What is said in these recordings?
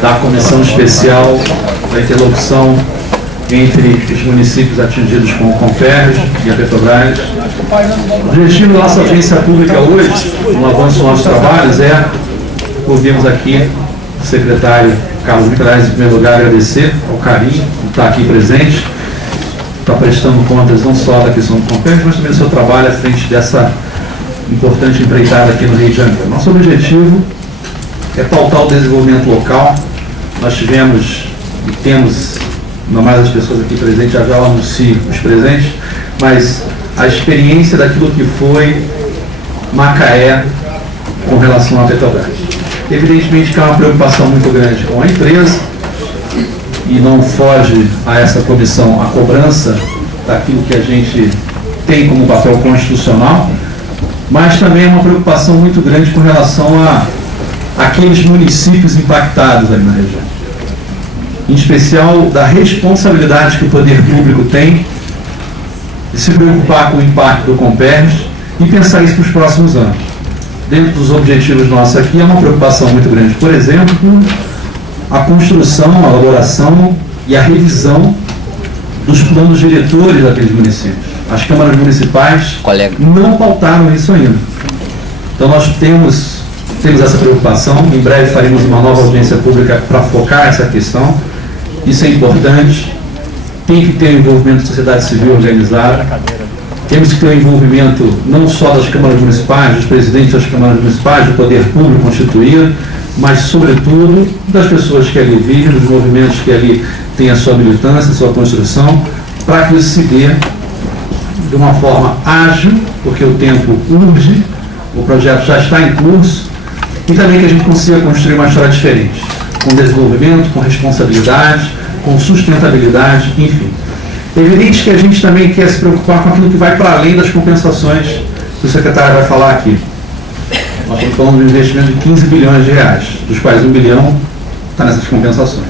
da Comissão Especial da Interlocução entre os municípios atingidos com o Comperj e a Petrobras. O objetivo da nossa audiência pública hoje, no avanço dos nossos trabalhos, é ouvirmos aqui o secretário Carlos Miquelais, em primeiro lugar, agradecer ao carinho de estar aqui presente, está prestando contas não só da questão do Comperj, mas também do seu trabalho à frente dessa importante empreitada aqui no Rio de Janeiro. Nosso objetivo é pautar o desenvolvimento local. Nós tivemos e temos, não mais as pessoas aqui presentes, já anuncio os presentes, mas a experiência daquilo que foi Macaé com relação à Petrobras. Evidentemente que há uma preocupação muito grande com a empresa e não foge a essa comissão a cobrança daquilo que a gente tem como papel constitucional, mas também é uma preocupação muito grande com relação a aqueles municípios impactados ali na região. Em especial da responsabilidade que o poder público tem de se preocupar com o impacto do Comperj e pensar isso para os próximos anos. Dentro dos objetivos nossos aqui, é uma preocupação muito grande, por exemplo, com a construção, a elaboração e a revisão dos planos diretores daqueles municípios. As câmaras municipais não pautaram isso ainda. Então nós temos essa preocupação. Em breve faremos uma nova audiência pública para focar essa questão. Isso é importante. Tem que ter o envolvimento da sociedade civil organizada. Temos que ter o envolvimento não só das câmaras municipais, dos presidentes das câmaras municipais, do poder público constituído, mas, sobretudo, das pessoas que ali vivem, dos movimentos que ali têm a sua militância, a sua construção, para que isso se dê de uma forma ágil, porque o tempo urge, o projeto já está em curso, e também que a gente consiga construir uma história diferente, com desenvolvimento, com responsabilidade, com sustentabilidade, enfim. É evidente que a gente também quer se preocupar com aquilo que vai para além das compensações que o secretário vai falar aqui. Nós estamos falando de um investimento de 15 bilhões de reais, dos quais 1 bilhão está nessas compensações.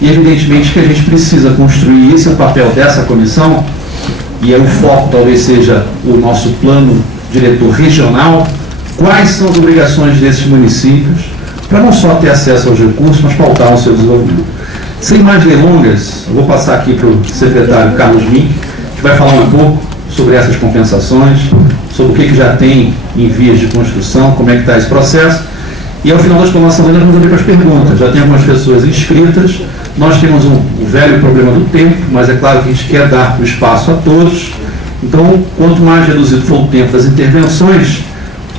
E evidentemente que a gente precisa construir, esse é o papel dessa comissão, e aí o foco talvez seja o nosso plano diretor regional, quais são as obrigações desses municípios, para não só ter acesso aos recursos, mas pautar o seu desenvolvimento. Sem mais delongas, eu vou passar aqui para o secretário Carlos Mink, que vai falar um pouco sobre essas compensações, sobre o que já tem em vias de construção, como é que está esse processo, e ao final da explanação dele nós vamos abrir para as perguntas. Já tem algumas pessoas inscritas, nós temos um velho problema do tempo, mas é claro que a gente quer dar o espaço a todos, então quanto mais reduzido for o tempo das intervenções,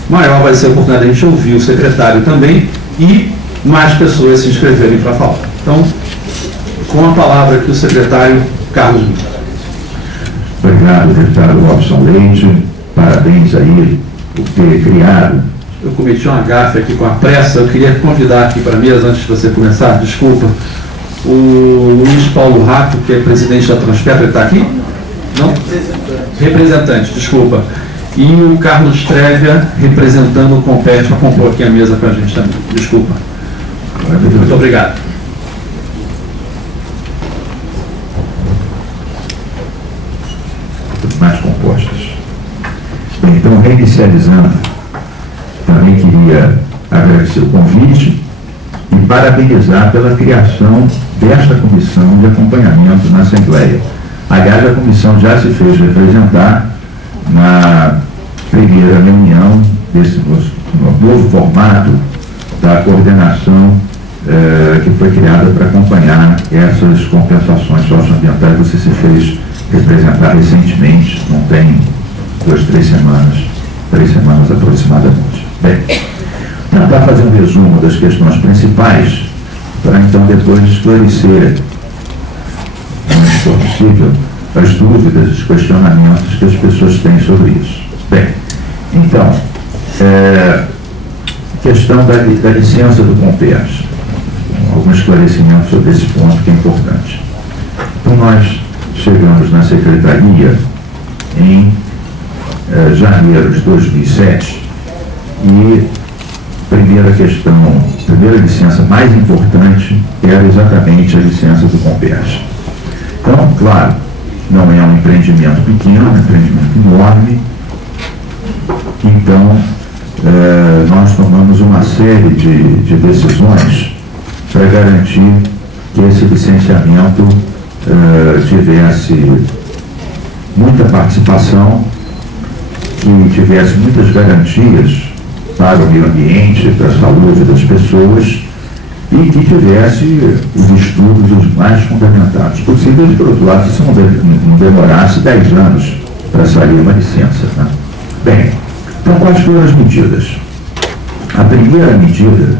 maior vai ser a oportunidade de a gente ouvir o secretário também e mais pessoas se inscreverem para falar. Então, com a palavra aqui o secretário Carlos Mink. Obrigado, deputado Robson Leite. Parabéns aí por ter criado. Eu cometi uma gafe aqui com a pressa. Eu queria convidar aqui para a mesa, antes de você começar, desculpa, o Luiz Paulo Rato, que é presidente da Transpetro. Ele está aqui? Não? Representante, desculpa. E o Carlos Trevia, representando o Comperj, para compor aqui a mesa com a gente também. Desculpa. Muito obrigado. Mais compostas. Bem, então, reinicializando, também queria agradecer o convite e parabenizar pela criação desta comissão de acompanhamento na Assembleia. Aliás, a comissão já se fez representar na primeira reunião desse novo formato da coordenação que foi criada para acompanhar essas compensações socioambientais. Você se fez representar recentemente, não tem 2, 3 semanas aproximadamente. Bem, tentar fazer um resumo das questões principais, para então depois esclarecer, onde for possível, as dúvidas, os questionamentos que as pessoas têm sobre isso. Bem, então, questão da licença do Comperj, algum esclarecimento sobre esse ponto que é importante. Então, nós chegamos na Secretaria em janeiro de 2007 e primeira licença mais importante era exatamente a licença do Comperj. Então, claro, não é um empreendimento pequeno, é um empreendimento enorme, então nós tomamos uma série de decisões para garantir que esse licenciamento tivesse muita participação, que tivesse muitas garantias para o meio ambiente, para a saúde das pessoas, e que tivesse os estudos os mais fundamentados possíveis. Por outro lado, isso não demorasse 10 anos para sair uma licença. Né? Bem, então quais foram as medidas? A primeira medida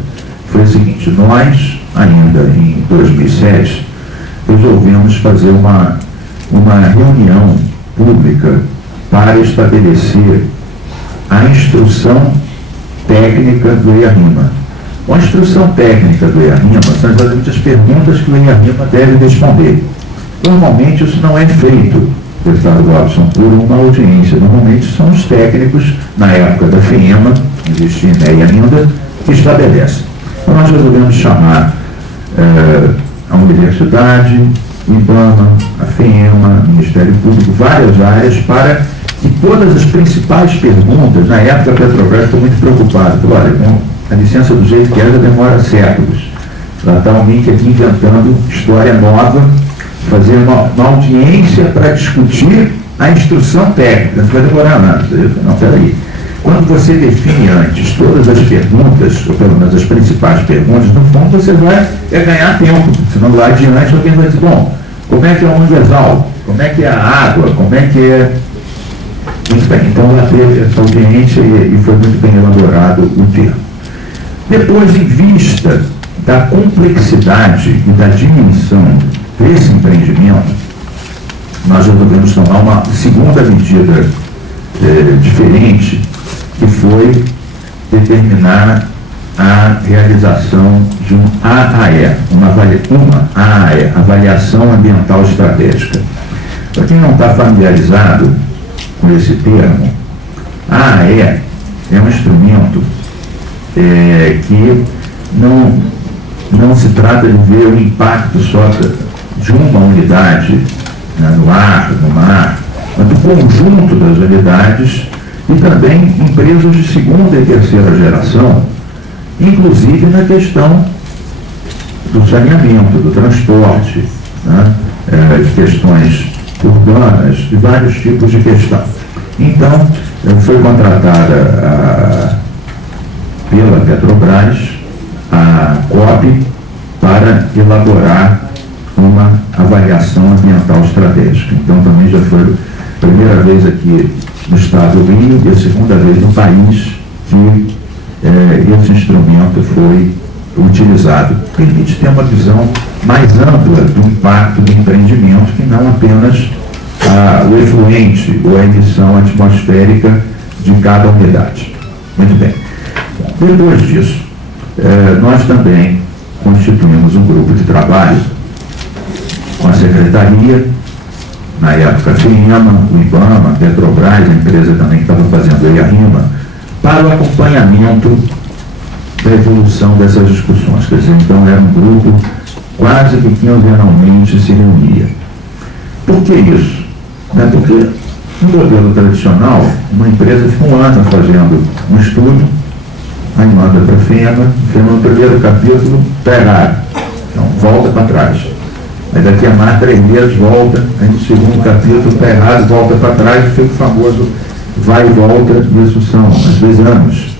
foi a seguinte: nós, ainda em 2007, resolvemos fazer uma reunião pública para estabelecer a instrução técnica do EIA-RIMA. A instrução técnica do EIA-RIMA são exatamente as perguntas que o EIA-RIMA deve responder. Normalmente isso não é feito, deputado Robson, por uma audiência. Normalmente são os técnicos, na época da FEEMA, existia INEA ainda, que estabelecem. Então nós resolvemos chamar a universidade, o IBAMA, a FEEMA, o Ministério Público, várias áreas, para que todas as principais perguntas. Na época a Petrobras ficou muito preocupada. Falou: olha, com a licença do jeito que é, já demora séculos. Lá está o MIC aqui inventando história nova, fazer uma audiência para discutir a instrução técnica. Não vai demorar nada. Não, peraí. Quando você define antes todas as perguntas, ou pelo menos as principais perguntas, no fundo você vai ganhar tempo. Senão lá adiante alguém vai dizer: bom, como é que é o manguezal? Como é que é a água? Como é que é... Muito bem, então ela teve essa audiência e foi muito bem elaborado o termo. Depois, em vista da complexidade e da dimensão desse empreendimento, nós resolvemos tomar uma segunda medida diferente, que foi determinar a realização de um AAE, uma AAE, Avaliação Ambiental Estratégica. Para quem não está familiarizado com esse termo, a AAE é um instrumento que não se trata de ver o impacto só de uma unidade, né, no ar, no mar, mas do conjunto das unidades e também empresas de segunda e terceira geração, inclusive na questão do saneamento, do transporte, né, de questões urbanas, de vários tipos de questão. Então, foi contratada pela Petrobras a COP para elaborar uma avaliação ambiental estratégica. Então, também já foi a primeira vez aqui no estado do Rio e a segunda vez no país que esse instrumento foi utilizado. Permite ter uma visão mais ampla do impacto do empreendimento, que não apenas o efluente ou a emissão atmosférica de cada unidade. Muito bem. Depois disso, nós também constituímos um grupo de trabalho com a Secretaria, na época a FEEMA, o IBAMA, a Petrobras, a empresa também que estava fazendo a EIA-RIMA, para o acompanhamento da evolução dessas discussões. Quer dizer, então era um grupo quase que quinzenalmente se reunia. Por que isso? Porque no modelo tradicional, uma empresa fica um ano fazendo um estudo, aí manda para a FEEMA no primeiro capítulo está errado, então volta para trás. Aí daqui a mais 3 meses volta, aí no segundo capítulo está errado, volta para trás, e fica o famoso vai e volta, isso são às vezes anos.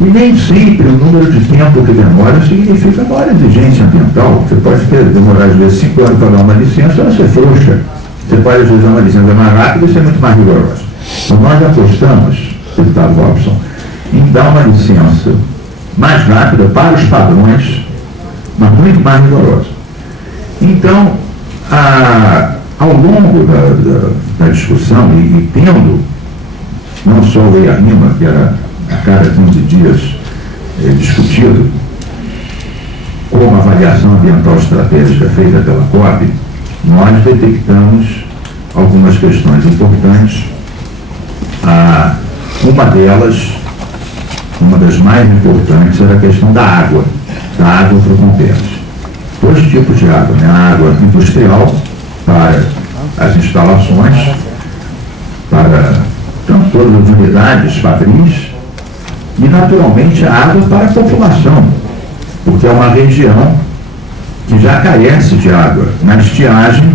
E nem sempre o número de tempo que demora significa maior exigência ambiental. Você pode demorar às vezes 5 anos para dar uma licença, ela ser frouxa. Você pode às vezes dar uma licença mais rápida e ser muito mais rigorosa. Então nós apostamos, deputado Robson, em dar uma licença mais rápida para os padrões, mas muito mais rigorosa. Então, ao longo da discussão, e tendo não só o EIA-RIMA, que era a cada 15 dias discutido, como a avaliação ambiental estratégica feita pela COP, nós detectamos algumas questões importantes. Uma delas, uma das mais importantes, era a questão da água para o complexo. 2 tipos de água, né? A água industrial para as instalações, para tanto todas as unidades fabris, e, naturalmente, a água para a população, porque é uma região que já carece de água. Na estiagem,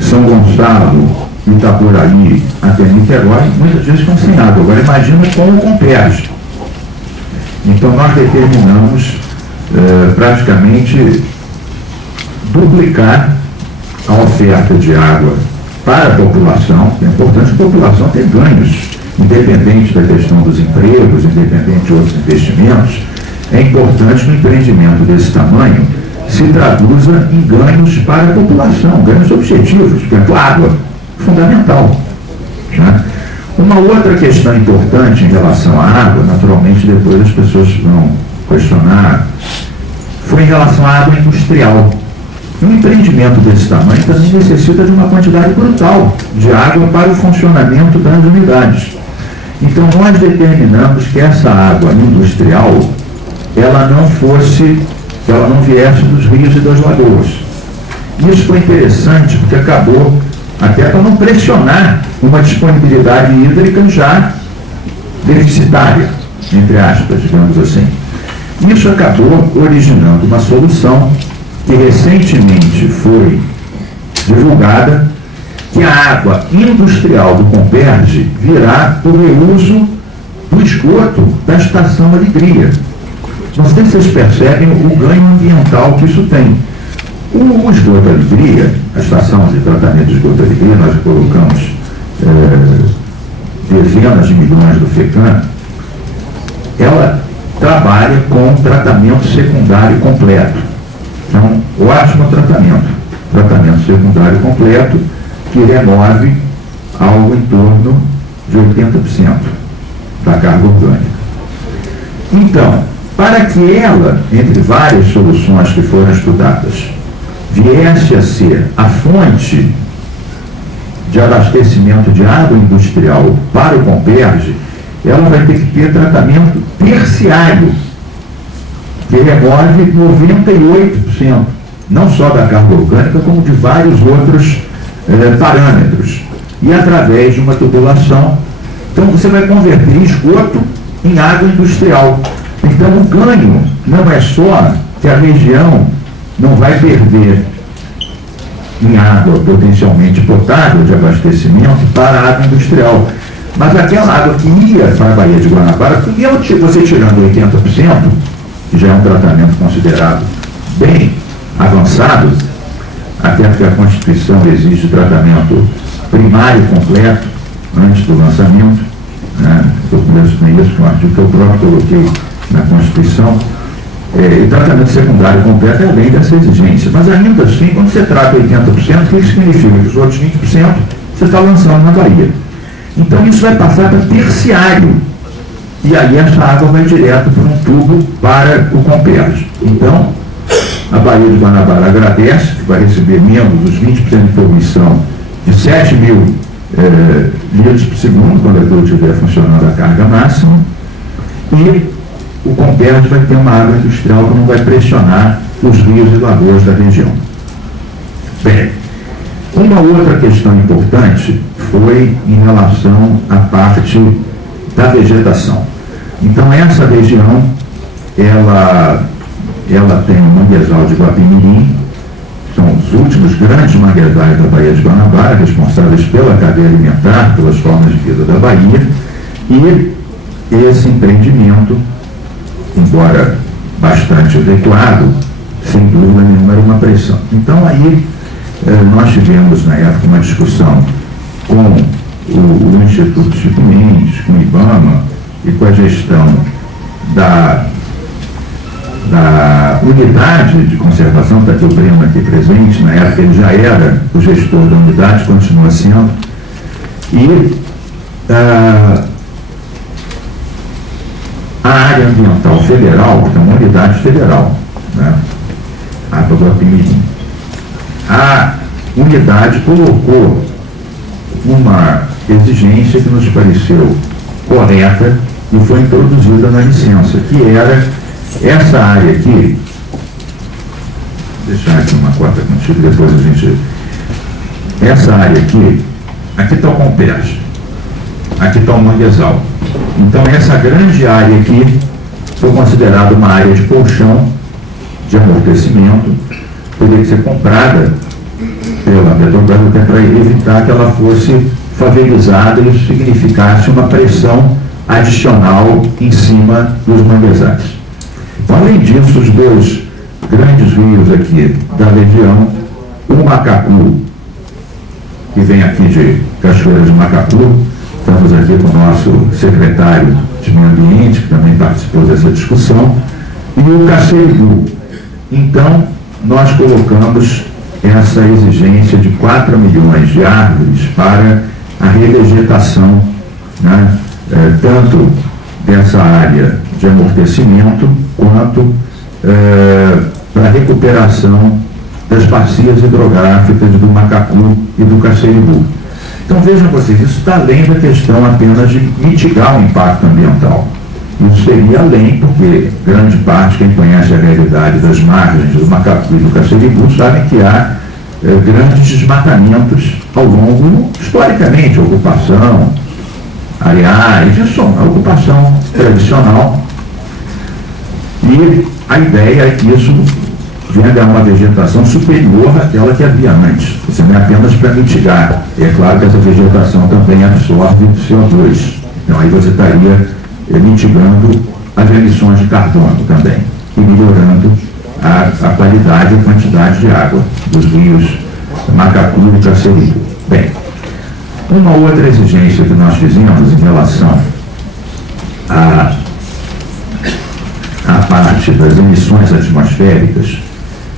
São Gonçalo, Itaporaí até Niterói, muitas vezes estão sem água. Agora imagina com o Comperj. Então nós determinamos praticamente duplicar a oferta de água para a população. É importante que a população tenha ganhos, independente da questão dos empregos, independente de outros investimentos. É importante que um empreendimento desse tamanho se traduza em ganhos para a população, ganhos objetivos, por exemplo, água, fundamental. Né? Uma outra questão importante em relação à água, naturalmente depois as pessoas vão questionar, foi em relação à água industrial. Um empreendimento desse tamanho também necessita de uma quantidade brutal de água para o funcionamento das unidades. Então nós determinamos que essa água industrial, ela não viesse dos rios e das lagoas. Isso foi interessante porque acabou até para não pressionar uma disponibilidade hídrica já deficitária, entre aspas, digamos assim. Isso acabou originando uma solução que recentemente foi divulgada, que a água industrial do Comperj virá o reuso do esgoto da Estação Alegria. Não sei se vocês percebem o ganho ambiental que isso tem. O esgoto Alegria, a estação de tratamento de esgoto Alegria, nós colocamos dezenas de milhões do FECAM, ela trabalha com tratamento secundário completo. Então, ótimo tratamento secundário completo, que remove algo em torno de 80% da carga orgânica. Então, para que ela, entre várias soluções que foram estudadas, viesse a ser a fonte de abastecimento de água industrial para o Comperj, ela vai ter que ter tratamento terciário, que remove 98%, não só da carga orgânica, como de vários outros parâmetros, e através de uma tubulação. Então você vai converter esgoto em água industrial. Então o ganho não é só que a região não vai perder em água potencialmente potável de abastecimento para a água industrial, mas aquela água que ia para a Baía de Guanabara, porque você tirando 80%, que já é um tratamento considerado bem avançado, até porque a Constituição exige tratamento primário completo antes do lançamento, né? Eu conheço bem isso, com um artigo que eu próprio coloquei na Constituição, e tratamento secundário completo é além dessa exigência. Mas ainda assim, quando você trata 80%, o que significa? Que os outros 20% você está lançando na Bahia. Então isso vai passar para terciário. E aí essa água vai direto por um tubo para o Comperj. Então, a Baía de Guanabara agradece, que vai receber menos dos 20% de poluição de 7 mil litros por segundo, quando aquilo estiver funcionando a carga máxima, e o Comperj vai ter uma água industrial que não vai pressionar os rios e lagoas da região. Bem, uma outra questão importante foi em relação à parte da vegetação. Então essa região, ela tem o manguezal de Guapimirim, são os últimos grandes manguezais da Baía de Guanabara, responsáveis pela cadeia alimentar, pelas formas de vida da Bahia, e esse empreendimento, embora bastante adequado, sem dúvida nenhuma era uma pressão. Então aí nós tivemos na época uma discussão com o Instituto Chico Mendes, com o IBAMA e com a gestão da unidade de conservação, está aqui o Breno aqui presente, na época ele já era o gestor da unidade, continua sendo, e a área ambiental federal, que é uma unidade federal, né? A Guapimirim. A unidade colocou uma exigência que nos pareceu correta e foi introduzida na licença, que era essa área aqui. Vou deixar aqui uma cota contigo, depois a gente. Essa área aqui está o Comperj, aqui está o manguezal. Então, essa grande área aqui foi considerada uma área de colchão, de amortecimento, poderia ser comprada pela Petrobras até para evitar que ela fosse favorizada e isso significasse uma pressão adicional em cima dos manguezais. Então, além disso, os dois grandes rios aqui da região, o Macacu, que vem aqui de Cachoeiras de Macacu, estamos aqui com o nosso secretário de Meio Ambiente, que também participou dessa discussão, e o Cacerimbu. Então, nós colocamos essa exigência de 4 milhões de árvores para a revegetação, né, tanto dessa área de amortecimento, quanto para a recuperação das bacias hidrográficas do Macacu e do Cacerimbu. Então vejam vocês, isso está além da questão apenas de mitigar o impacto ambiental. Isso seria além, porque grande parte, quem conhece a realidade das margens do Macacu e do Cacerimbu, sabem que há grandes desmatamentos ao longo, historicamente, ocupação, areais, isso é uma ocupação tradicional. E a ideia é que isso venha a uma vegetação superior àquela que havia antes. Isso não é apenas para mitigar. É claro que essa vegetação também absorve CO2. Então aí você estaria mitigando as emissões de carbono também e melhorando a qualidade e a quantidade de água dos rios Macacu e Cacerimbu. Bem, uma outra exigência que nós fizemos em relação à parte das emissões atmosféricas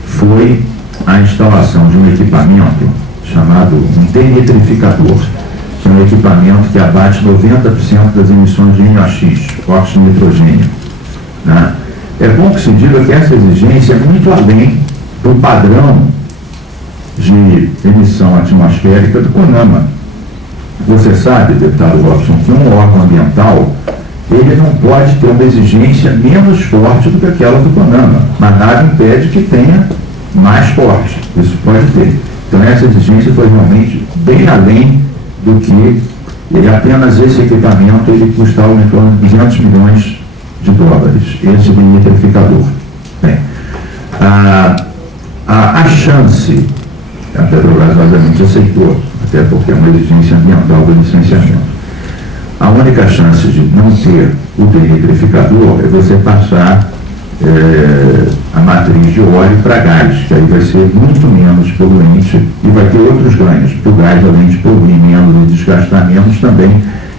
foi a instalação de um equipamento chamado um denitrificador, que é um equipamento que abate 90% das emissões de NOx, óxido de nitrogênio. Né? É bom que se diga que essa exigência é muito além do padrão de emissão atmosférica do CONAMA. Você sabe, deputado Robson, que um órgão ambiental ele não pode ter uma exigência menos forte do que aquela do CONAMA, mas nada impede que tenha mais forte. Isso pode ter. Então essa exigência foi realmente bem além do que apenas esse equipamento ele custava em torno de 200 milhões de dólares, esse denitrificador. Bem, a chance, a Petrobras obviamente aceitou, até porque é uma exigência ambiental do licenciamento. A única chance de não ter o denitrificador é você passar a matriz de óleo para gás, que aí vai ser muito menos poluente e vai ter outros ganhos, porque o gás, além de poluir menos e desgastar menos, também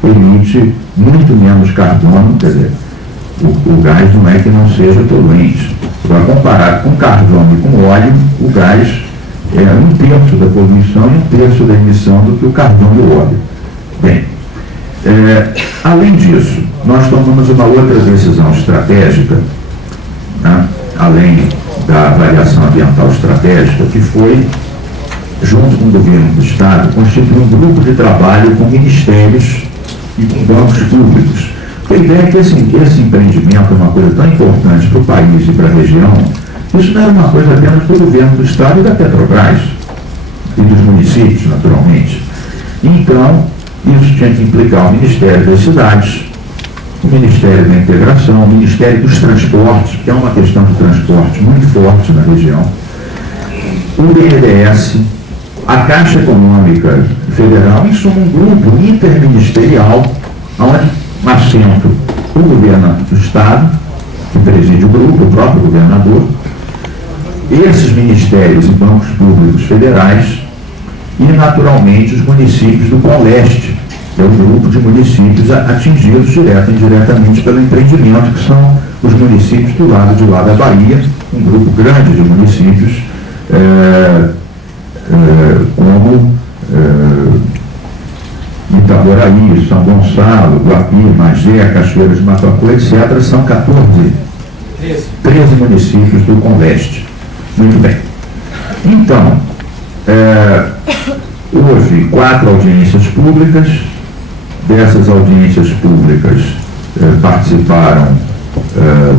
emite muito menos carbono, quer dizer, o gás não é que não seja poluente. Agora, comparado com carvão e com óleo, o gás é 1/3 da poluição e 1/3 da emissão do que o carvão e o óleo. Bem, além disso, nós tomamos uma outra decisão estratégica, né, além da avaliação ambiental estratégica, que foi, junto com o governo do Estado, constituir um grupo de trabalho com ministérios e com bancos públicos. Porque a ideia é que esse empreendimento é uma coisa tão importante para o país e para a região, isso não era uma coisa apenas do governo do Estado e da Petrobras, e dos municípios, naturalmente. Então, isso tinha que implicar o Ministério das Cidades, o Ministério da Integração, o Ministério dos Transportes, que é uma questão de transporte muito forte na região, o BNDES, a Caixa Econômica Federal, em suma, um grupo interministerial, onde assenta o governo do Estado, que preside o grupo, o próprio governador, esses ministérios e bancos públicos federais e, naturalmente, os municípios do Polo Leste, que é o grupo de municípios atingidos direta e indiretamente pelo empreendimento, que são os municípios do lado de lá da Bahia, um grupo grande de municípios, como Itaboraí, São Gonçalo, Guapi, Magé, Cachoeiras de Macacu, etc. São 13 municípios do Conveste. Muito bem. Então, houve 4 audiências públicas. Dessas audiências públicas participaram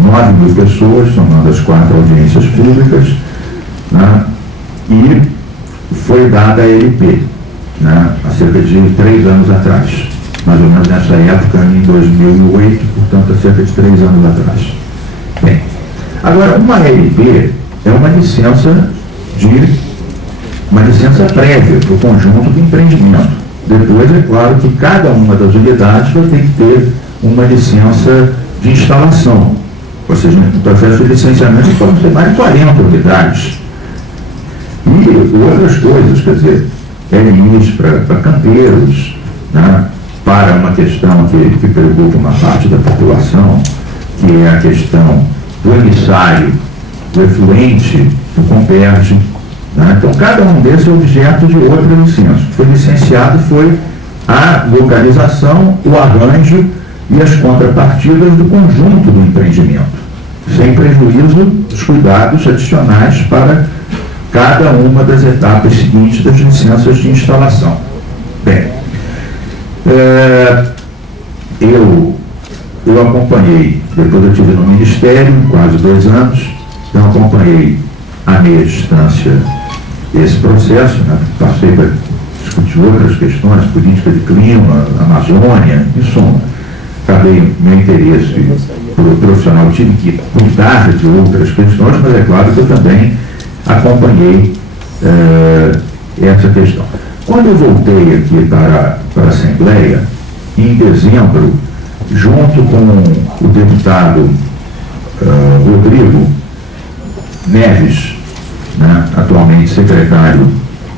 9.000 pessoas, somando as 4 audiências públicas, né, e foi dada a LP, né, há cerca de 3 anos atrás. mais ou menos nessa época, em 2008, portanto, há cerca de 3 anos atrás. Bem, agora, uma LP é uma licença prévia para o conjunto do empreendimento. Depois, é claro que cada uma das unidades vai ter que ter uma licença de instalação. Ou seja, no processo de licenciamento podem ser mais de 40 unidades. E outras coisas, quer dizer, LIs para canteiros, né, para uma questão que preocupa uma parte da população, que é a questão do emissário, do efluente, do Comperj. Né? Então, cada um desses é objeto de outra licença. O que foi licenciado foi a localização, o arranjo e as contrapartidas do conjunto do empreendimento, sem prejuízo dos cuidados adicionais para cada uma das etapas seguintes das licenças de instalação. Bem, eu acompanhei, depois eu estive no Ministério, quase 2 anos, então acompanhei a meia distância esse processo, né? Passei para discutir outras questões, política de clima, Amazônia, em suma. Acabei meu interesse profissional, tive que cuidar de outras questões, mas é claro que eu também acompanhei essa questão. Quando eu voltei aqui para a Assembleia, em dezembro, junto com o deputado Rodrigo Neves, né, atualmente secretário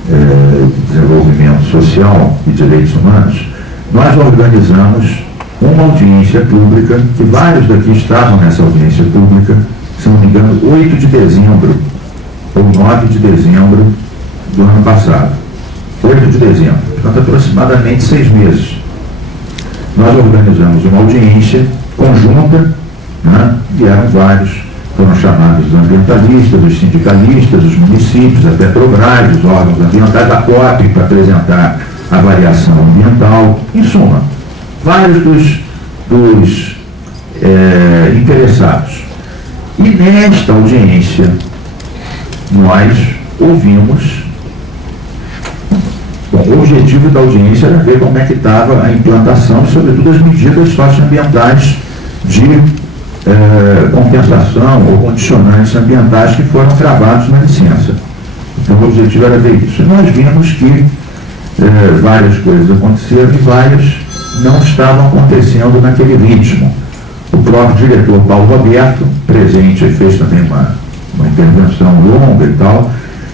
de Desenvolvimento Social e Direitos Humanos, nós organizamos uma audiência pública, que vários daqui estavam nessa audiência pública, se não me engano, 8 de dezembro, ou 9 de dezembro do ano passado. 8 de dezembro, portanto, aproximadamente 6 meses. Nós organizamos uma audiência conjunta, né, e eram vários. Foram chamados os ambientalistas, os sindicalistas, os municípios, a Petrobras, os órgãos ambientais, a COP, para apresentar a avaliação ambiental, em suma, vários dos interessados. E nesta audiência, nós ouvimos, bom, o objetivo da audiência era ver como é que estava a implantação e, sobretudo, as medidas socioambientais de compensação ou condicionantes ambientais que foram gravados na licença. Então, o objetivo era ver isso. E nós vimos que várias coisas aconteceram e várias não estavam acontecendo naquele ritmo. O próprio diretor Paulo Roberto, presente, fez também uma intervenção longa e tal.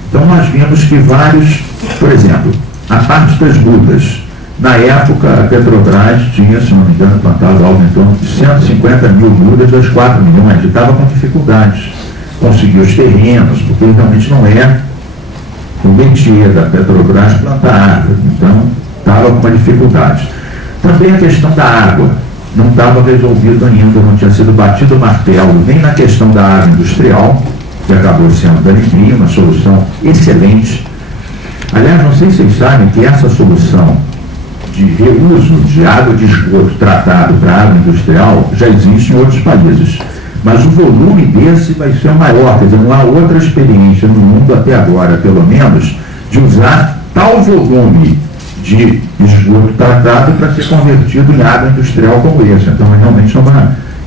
Então, nós vimos que vários, por exemplo, a parte das mudas. Na época, a Petrobras tinha, se não me engano, plantado algo em torno de 150 mil mudas das 4 milhões, e estava com dificuldades. Conseguiu os terrenos, porque realmente não é o métier da Petrobras plantar árvore, então estava com uma dificuldade. Também a questão da água não estava resolvida ainda, não tinha sido batido o martelo nem na questão da água industrial, que acabou sendo da Limpinha, uma solução excelente. Aliás, não sei se vocês sabem que essa solução de reuso de água de esgoto tratado para água industrial já existe em outros países. Mas o volume desse vai ser o maior, quer dizer, não há outra experiência no mundo até agora, pelo menos, de usar tal volume de esgoto tratado para ser convertido em água industrial como esse. Então, realmente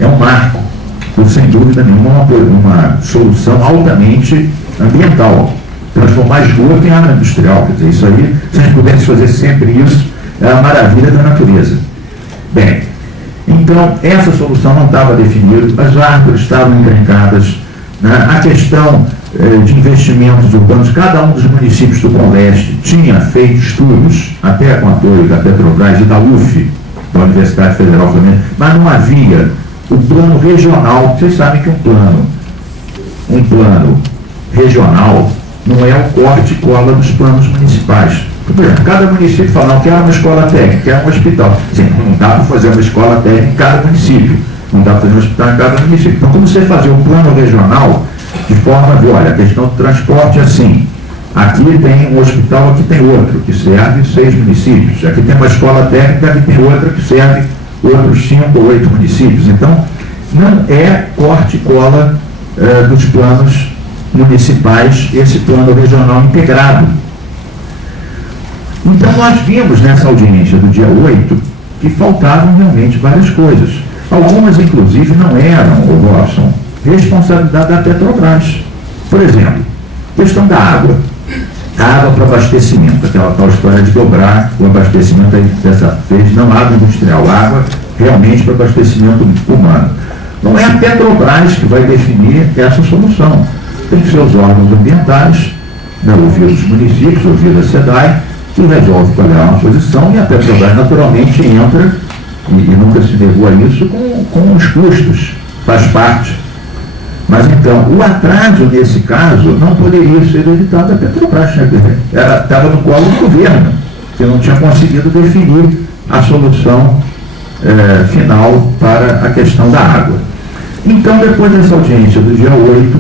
é um marco, por sem dúvida nenhuma, uma solução altamente ambiental. Transformar esgoto em água industrial, quer dizer, isso aí, se a gente pudesse fazer sempre isso, é a maravilha da natureza. Bem, então, essa solução não estava definida, as árvores estavam encrencadas, né? A questão de investimentos urbanos, cada um dos municípios do Conleste tinha feito estudos, até com apoio da Petrobras e da UF, da Universidade Federal Fluminense, mas não havia o plano regional. Vocês sabem que um plano regional não é o corte e cola dos planos municipais. Por exemplo, cada município fala, não, quer uma escola técnica, quer um hospital. Sim, não dá para fazer uma escola técnica em cada município, não dá para fazer um hospital em cada município. Então, como você fazer um plano regional de forma de, olha, a questão do transporte é assim, aqui tem um hospital, aqui tem outro, que serve 6 municípios, aqui tem uma escola técnica, aqui tem outra que serve outros 5 ou 8 municípios. Então, não é corte e cola dos planos municipais, esse plano regional integrado. Então, nós vimos nessa audiência do dia 8 que faltavam realmente várias coisas. Algumas, inclusive, não eram, Robson, responsabilidade da Petrobras. Por exemplo, questão da água. A água para abastecimento, aquela tal história de dobrar o abastecimento, dessa vez não água industrial, água realmente para abastecimento humano. Não é a Petrobras que vai definir essa solução. Tem que ser os órgãos ambientais, né, ouvir os municípios, ouvir a SEDAI, que resolve qual é uma posição, e a Petrobras naturalmente entra, e nunca se negou a isso, com os custos, faz parte. Mas então, o atraso nesse caso não poderia ser evitado da Petrobras, estava no colo do governo, que não tinha conseguido definir a solução final para a questão da água. Então, depois dessa audiência do dia 8,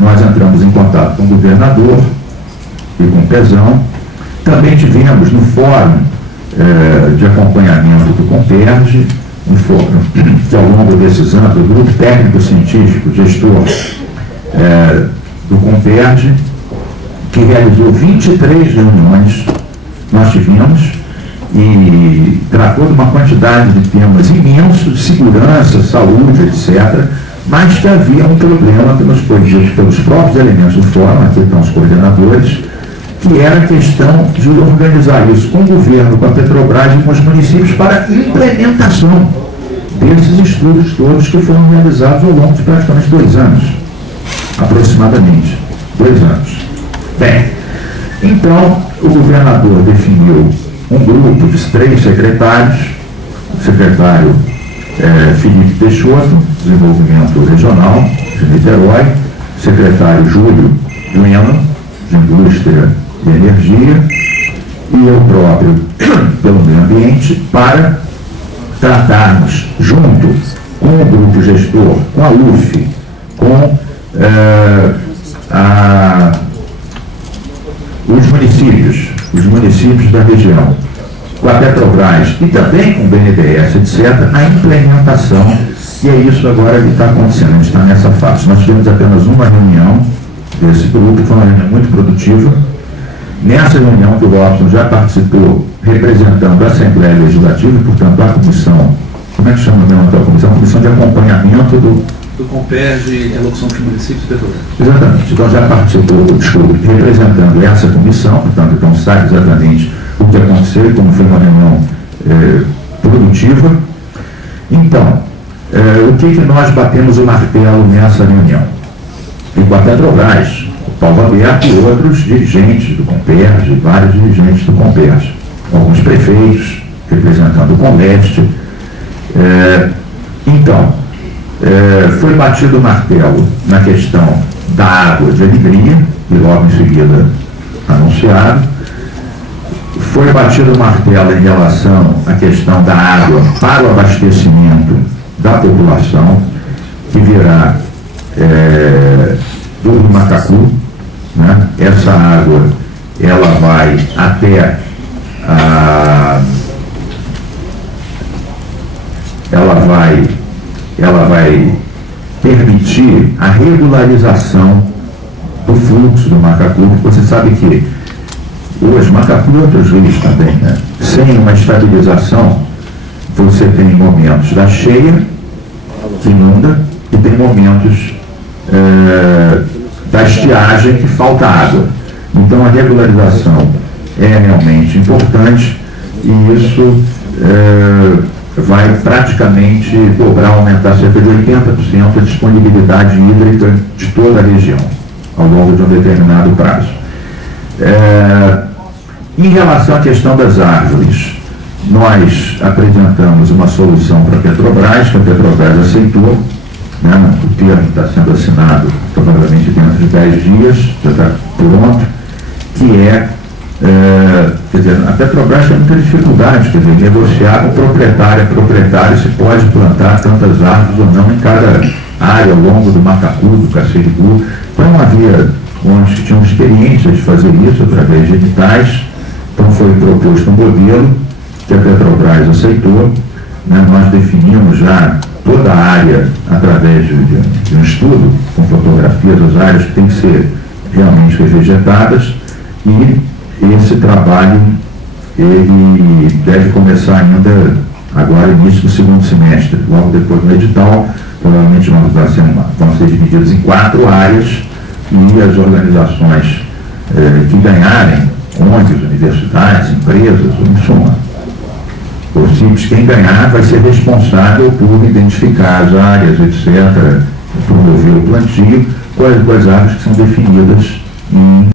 nós entramos em contato com o governador e com o Pezão. Também tivemos no fórum de acompanhamento do Comperj, um fórum que ao longo desses anos, o grupo técnico-científico, gestor do Comperj, que realizou 23 reuniões, nós tivemos, e tratou de uma quantidade de temas imensos, segurança, saúde, etc., mas que havia um problema que nos foi dito pelos próprios elementos do fórum, aqui estão os coordenadores, que era a questão de organizar isso com o governo, com a Petrobras e com os municípios para implementação desses estudos todos que foram realizados ao longo de praticamente 2 anos, aproximadamente 2 anos. Bem, então o governador definiu um grupo de 3 secretários, o secretário Felipe Peixoto, Desenvolvimento Regional de Niterói, secretário Júlio Bueno, de Indústria e Energia, e eu próprio, pelo meio ambiente, para tratarmos junto com o grupo gestor, com a UF, com os municípios da região, com a Petrobras e também com o BNDES, etc., a implementação, e é isso agora que está acontecendo, a gente está nessa fase. Nós tivemos apenas uma reunião desse grupo, foi uma reunião muito produtiva. Nessa reunião que o Robson já participou, representando a Assembleia Legislativa, portanto, a comissão, como é que chama mesmo a comissão? A comissão de acompanhamento do Comperj e Elocução dos Municípios de Petrobras. Exatamente. Então já participou, representando essa comissão, portanto, então sabe exatamente o que aconteceu e como foi uma reunião produtiva. Então, o que nós batemos o martelo nessa reunião? E com a Petrobras, o Paulo Alberto e outros dirigentes do Comperj, vários dirigentes do Comperj, alguns prefeitos, representando o Comleste. Então, foi batido o martelo na questão da água de Alegria, e logo em seguida anunciado. Foi batido o martelo em relação à questão da água para o abastecimento da população, que virá do Macacu, né? Essa água, ela vai até ela vai permitir a regularização do fluxo do Macacu, porque você sabe que hoje, Macacu e outros rios também, né? Sem uma estabilização, você tem momentos da cheia, que inunda, e tem momentos da estiagem que falta água. Então a regularização é realmente importante, e isso vai praticamente dobrar, aumentar cerca de 80% a disponibilidade hídrica de toda a região, ao longo de um determinado prazo. Em relação à questão das árvores, nós apresentamos uma solução para a Petrobras, que a Petrobras aceitou, né? O termo está sendo assinado provavelmente dentro de 10 dias, já está pronto, que quer dizer, a Petrobras tem muita dificuldade, quer dizer, negociar com proprietário se pode plantar tantas árvores ou não em cada área ao longo do Macacu, do Cacericu. Então havia onde tinham experiências de fazer isso através de editais. Então foi proposto um modelo que a Petrobras aceitou, né? Nós definimos já toda a área através de um estudo com fotografias das áreas que têm que ser realmente revegetadas, e esse trabalho ele deve começar ainda agora, início do segundo semestre, logo depois do edital. Provavelmente vão ser divididos em 4 áreas e as organizações que ganharem, ONGs, universidades, empresas, em suma, o CIPS, quem ganhar vai ser responsável por identificar as áreas, etc., promover o plantio com as áreas que são definidas em